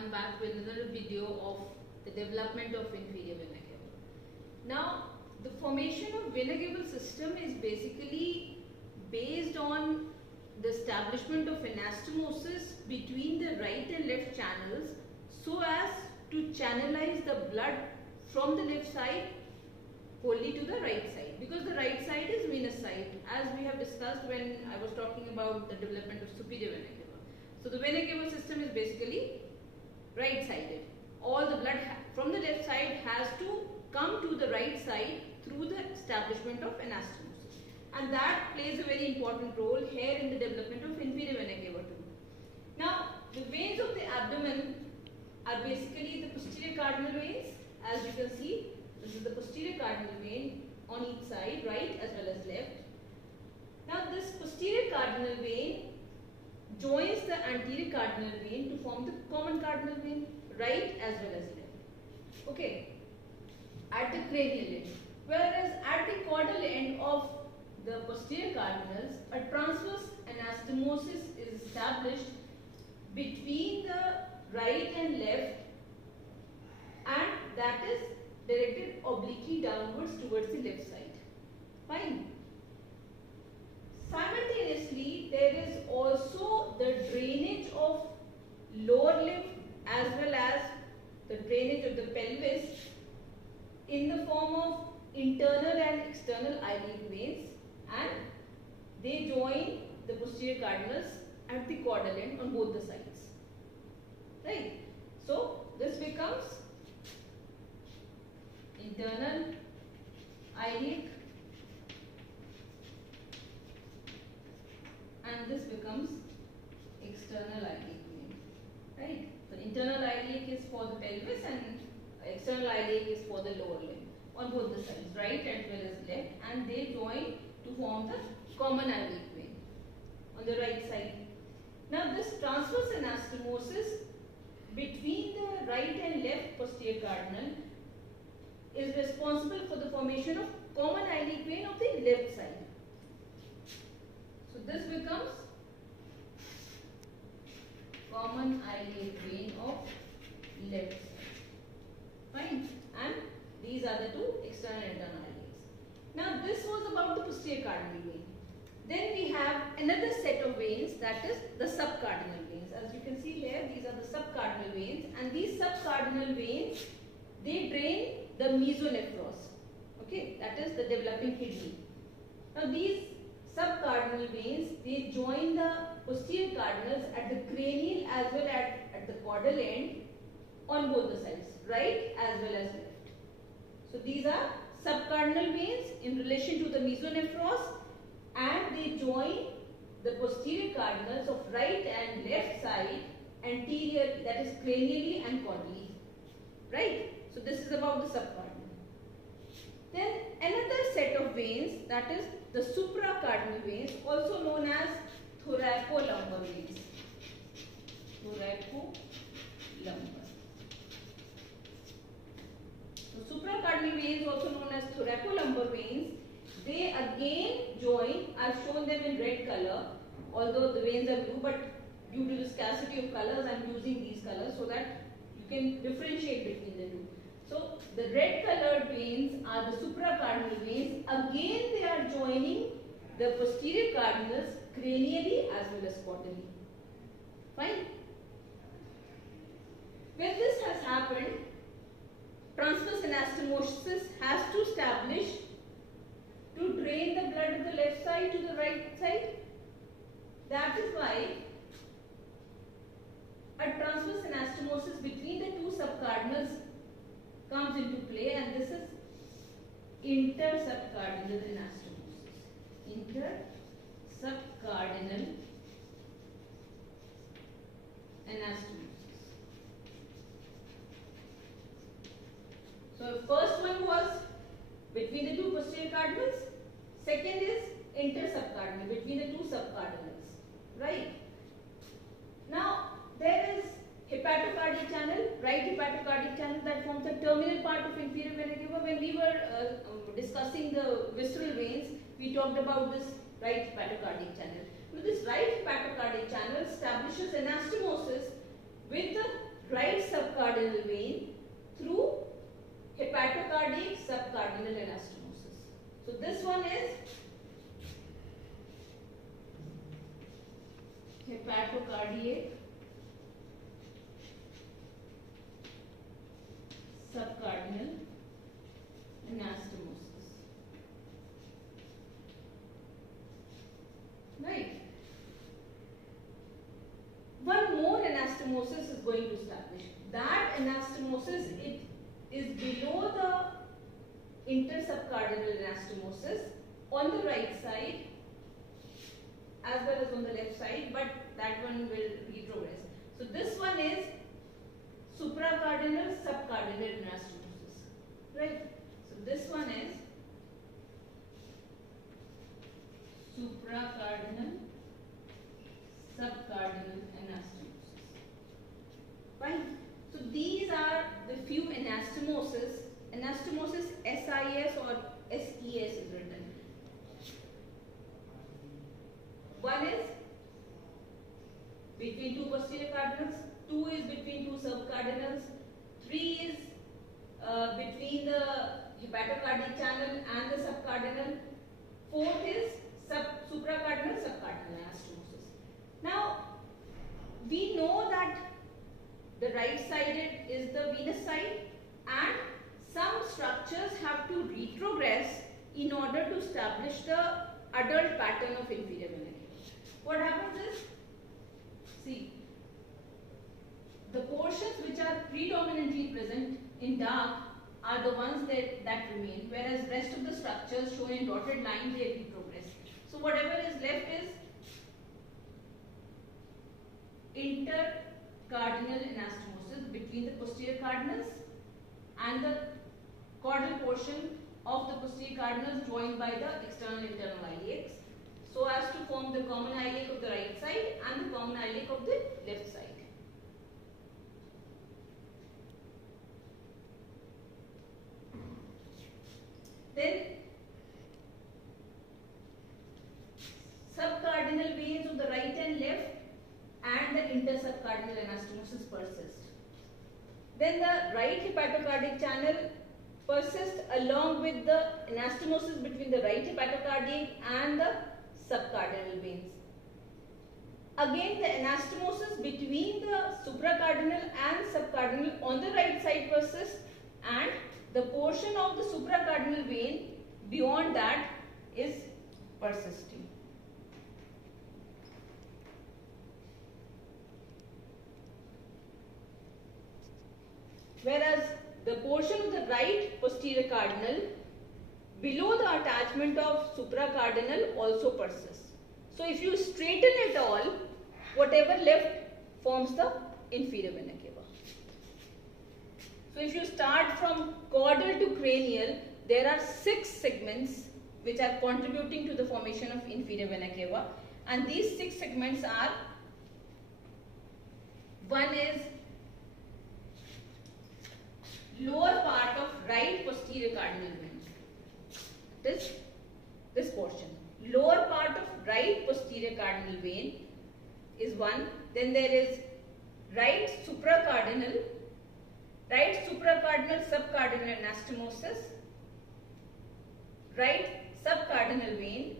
I'm back with another video of the development of inferior vena cava. Now, the formation of vena cava system is basically based on the establishment of anastomosis between the right and left channels so as to channelize the blood from the left side wholly to the right side, because the right side is venous side, as we have discussed when I was talking about the development of superior vena cava. So the vena cava system is basically right sided. All the blood from the left side has to come to the right side through the establishment of anastomosis, and that plays a very important role here in the development of inferior vena cava too. Now, the veins of the abdomen are basically the posterior cardinal veins. As you can see, this is the posterior cardinal vein on each side, right as well as left. Now, this posterior cardinal vein joins the anterior cardinal vein to form the common cardinal vein, right as well as left. Okay, at the cranial end. Whereas at the caudal end of the posterior cardinals, a transverse anastomosis is established between the right and left, and that is directed obliquely downwards towards the left side. Fine. Simultaneously, there is also the drainage of lower limb as well as the drainage of the pelvis in the form of internal and external iliac veins, and they join the posterior cardinals at the caudal end on both the sides. Right? So, this becomes internal iliac and this becomes external iliac vein. Right? So, internal iliac is for the pelvis and external iliac is for the lower limb on both the sides, right as well as left, and they join to form the common iliac vein on the right side. Now, this transverse anastomosis between the right and left posterior cardinal is responsible for the formation of common iliac vein of the left side. So, this becomes common iliac vein of left side. Fine. And these are the two external and internal iliacs. Now, this was about the posterior cardinal vein. Then we have another set of veins, that is the subcardinal veins. As you can see here, these are the subcardinal veins, and these subcardinal veins, they drain the mesonephros. Okay, that is the developing kidney. Now, these subcardinal veins, they join the posterior cardinals at the cranial as well as at the caudal end on both the sides, right as well as left. So, these are subcardinal veins in relation to the mesonephros, and they join the posterior cardinals of right and left side anterior, that is cranially and caudally, right. So, this is about the subcardinal. Then another set of veins, that is the supracardinal veins, also known as thoracolumbar veins. Thoracolumbar. So, supracardinal veins, also known as thoracolumbar veins, they again join. I've shown them in red color, although the veins are blue, but due to the scarcity of colors, I'm using these colors so that you can differentiate between the two. So, the red colored veins are the supracardinal veins. Again, they are joining the posterior cardinals cranially as well as caudally. Fine. When this has happened, transverse anastomosis has to establish to drain the blood to the left side to the right side. That is why a transverse anastomosis between the two subcardinals comes into play, and this is intersubcardinal anastomosis. Intersubcardinal anastomosis. So, first one was between the two posterior cardinals. Second is intersubcardinal, between the two subcardinals, right. Now, there is hepatocardiac channel, right hepatocardiac channel, that forms the terminal part of inferior vena cava. When we were discussing the visceral veins, we talked about this right hepatocardiac channel. Now, this right hepatocardiac channel establishes anastomosis with the right subcardinal vein through hepatocardiac subcardinal anastomosis. So this one is hepatocardiac subcardinal anastomosis. Right. One more anastomosis is going to establish. That anastomosis, it is below the intersubcardinal anastomosis on the right side as well as on the left side, but that one will retrogress. So this one is supracardinal subcardinal anastomosis. Right. So this one is supracardinal subcardinal anastomosis. Fine. So these are the few anastomoses. Anastomosis SIS or SES is written. One is between two posterior cardinals, two is between two subcardinals, three is between the hepatocardiac channel and the subcardinal, fourth is supracardinal subcardinal anastomosis. Now, we know that the right sided is the venous side and some structures have to retrogress in order to establish the adult pattern of inferior vena cava. What happens is, see, the portions which are predominantly present in dark are the ones that remain, whereas rest of the structures shown in dotted line, they retrogress. So whatever is left is intercardinal anastomosis between the posterior cardinals and the caudal portion of the posterior cardinals joined by the external and internal iliacs, so as to form the common iliac of the right side and the common iliac of the left side. Then subcardinal veins of the right and left and the intersubcardinal anastomosis persist. Then the right hepatocardiac channel persists along with the anastomosis between the right hepatocardiac and the subcardinal veins. Again, the anastomosis between the supracardinal and subcardinal on the right side persists, and the portion of the supracardinal vein beyond that is persisting. Whereas the portion of the right posterior cardinal below the attachment of supracardinal also persists. So if you straighten it all, whatever left forms the inferior vena cava. So if you start from caudal to cranial, there are 6 segments which are contributing to the formation of inferior vena cava, and these 6 segments are: one is lower part of right posterior cardinal vein. This portion, lower part of right posterior cardinal vein is one. Then there is right supracardinal subcardinal anastomosis, right subcardinal vein,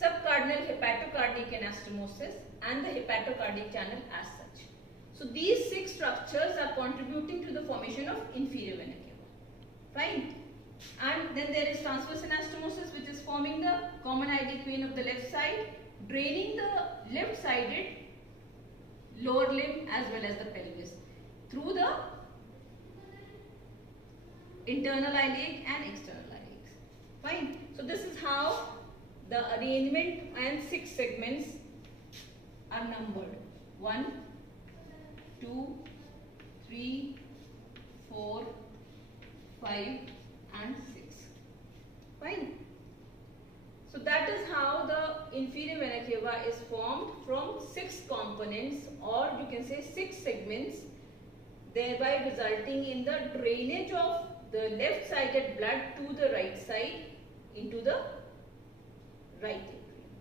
subcardinal hepatocardiac anastomosis, and the hepatocardiac channel as such. So these 6 structures are contributing to the formation of inferior vena cava. Fine. And then there is transverse anastomosis, which is forming the common iliac vein of the left side, draining the left-sided lower limb as well as the pelvis through the internal iliac and external iliacs. Fine. So this is how the arrangement and 6 segments are numbered. 1, 2, 3, 4, 5 and 6. Fine. So that is how the inferior vena cava is formed from 6 components, or you can say 6 segments, thereby resulting in the drainage of the left-sided blood to the right side into the right atrium.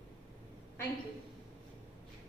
Thank you.